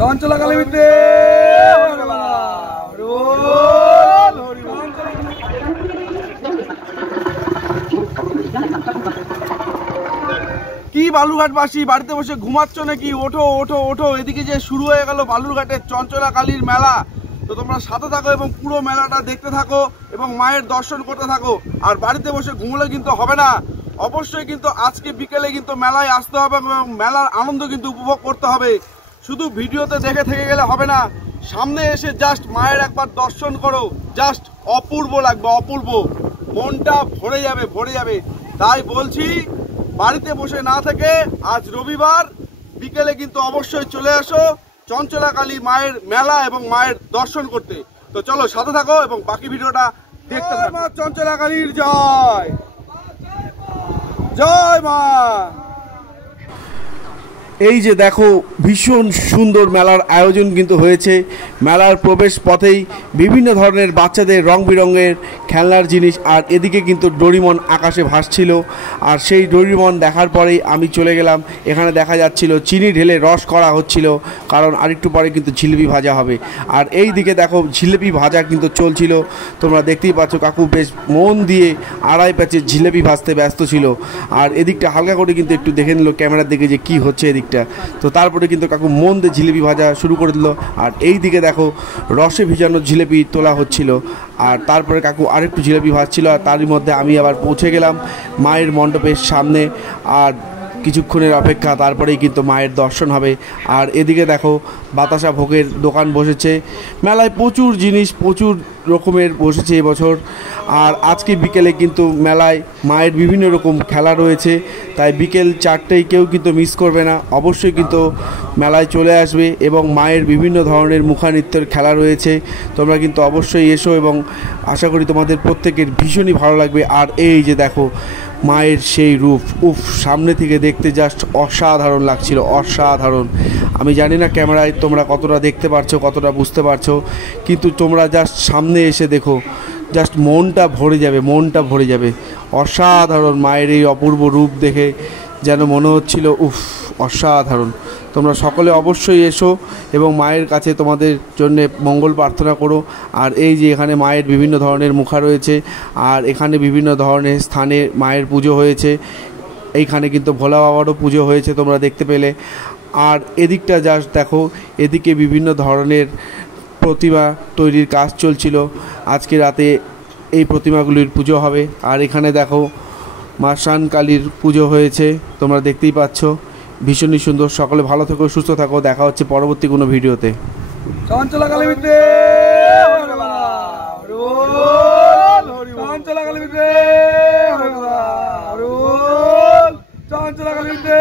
চঞ্চলা কালী মিত্রে কি বালুরঘাটবাসী বাড়িতে বসে ঘুমাচ্ছ নাকি? ওঠো ওঠো ওঠো, এদিকে যে শুরু হয়ে গেল বালুরঘাটের চঞ্চলা কালীর মেলা। তো তোমরা সাথে থাকো এবং পুরো মেলাটা দেখতে থাকো এবং মায়ের দর্শন করতে থাকো। আর বাড়িতে বসে ঘুমলে কিন্তু হবে না, অবশ্যই কিন্তু আজকে বিকেলে কিন্তু মেলায় আসতে হবে এবং মেলার আনন্দ কিন্তু উপভোগ করতে হবে। শুধু ভিডিওতে দেখে থেকে গেলে হবে না, সামনে এসে জাস্ট মায়ের একবার দর্শন করো, জাস্ট অপূর্ব লাগবে, অপূর্ব, মনটা ভরে যাবে ভরে যাবে। তাই বলছি বাড়িতে বসে না থেকে আজ রবিবার বিকেলে কিন্তু অবশ্যই চলে আসো চঞ্চলা কালী মায়ের মেলা এবং মায়ের দর্শন করতে। তো চলো সাথে থাকো এবং বাকি ভিডিওটা দেখতে থাকো। মা চঞ্চলা কালীর জয়, জয় মা। এই যে দেখো ভীষণ সুন্দর মেলার আয়োজন কিন্তু হয়েছে। মেলার প্রবেশ পথেই বিভিন্ন ধরনের বাচ্চাদের রং বেরঙের খেলনার জিনিস, আর এদিকে কিন্তু ডোরিমন আকাশে ভাসছিল। আর সেই ডোরিমন দেখার পরেই আমি চলে গেলাম, এখানে দেখা যাচ্ছিল চিনি ঢেলে রস করা হচ্ছিল, কারণ আরেকটু পরে কিন্তু জিলিপি ভাজা হবে। আর এই দিকে দেখো জিলিপি ভাজা কিন্তু চলছিল, তোমরা দেখতেই পাচ্ছ কাকু বেশ মন দিয়ে আড়াই প্যাচের জিলিপি ভাজতে ব্যস্ত ছিল। আর এদিকটা হালকা করে কিন্তু একটু দেখে নিল ক্যামেরার দিকে যে কি হচ্ছে এদিকটা। তো তারপরে কিন্তু কাকু মন দিয়ে জিলিপি ভাজা শুরু করে দিল। আর এই দিকে দেখো রসে ভিজানো জিলিপি তোলা হচ্ছিল, আর তারপরে কাকু আরেকটু জিলিপি ভাজছিল। আর তারই মধ্যে আমি আবার পৌঁছে গেলাম মায়ের মণ্ডপের সামনে। আর কিছুক্ষণের অপেক্ষা, তারপরেই কিন্তু মায়ের দর্শন হবে। আর এদিকে দেখো বাতাসা ভোগের দোকান বসেছে, মেলায় প্রচুর জিনিস প্রচুর রকমের বসেছে এবছর। আর আজকে বিকেলে কিন্তু মেলায় মায়ের বিভিন্ন রকম খেলা রয়েছে, তাই বিকেল 4টেই কেউ কিন্তু মিস করবে না, অবশ্যই কিন্তু মেলায় চলে আসবে। এবং মায়ের বিভিন্ন ধরনের মুখানৃত্যের খেলা রয়েছে, তোমরা কিন্তু অবশ্যই এসো এবং আশা করি তোমাদের প্রত্যেকের ভীষণই ভালো লাগবে। আর এই যে দেখো মায়ের সেই রূপ, উফ, সামনে থেকে দেখতে জাস্ট অসাধারণ লাগছিল, অসাধারণ। আমি জানি না ক্যামেরায় তোমরা কতটা দেখতে পারছো, কতটা বুঝতে পারছো, কিন্তু তোমরা জাস্ট সামনে এসে দেখো, জাস্ট মনটা ভরে যাবে, মনটা ভরে যাবে। অসাধারণ মায়ের এই অপূর্ব রূপ দেখে যেন মনে হচ্ছিল উফ, অসাধারণ। তোমরা সকলে অবশ্যই এসো এবং মায়ের কাছে তোমাদের জন্যে মঙ্গল প্রার্থনা করো। আর এই যে এখানে মায়ের বিভিন্ন ধরনের মুখা রয়েছে, আর এখানে বিভিন্ন ধরনের স্থানে মায়ের পুজো হয়েছে। এইখানে কিন্তু ভোলা বাবারও পুজো হয়েছে, তোমরা দেখতে পেলে। আর এদিকটা জাস্ট দেখো, এদিকে বিভিন্ন ধরনের প্রতিমা তৈরির কাজ চলছিল। আজকে রাতে এই প্রতিমাগুলির পুজো হবে। আর এখানে দেখো মা শান কালীর পুজো হয়েছে, তোমরা দেখতেই পাচ্ছ, ভীষণই সুন্দর। সকলে ভালো থেকো, সুস্থ থাকো, দেখা হচ্ছে পরবর্তী কোনো ভিডিওতে। চঞ্চলা কালী মিত্রে, চঞ্চলা কালী মিত্রে, চঞ্চলা কালী মিত্রে।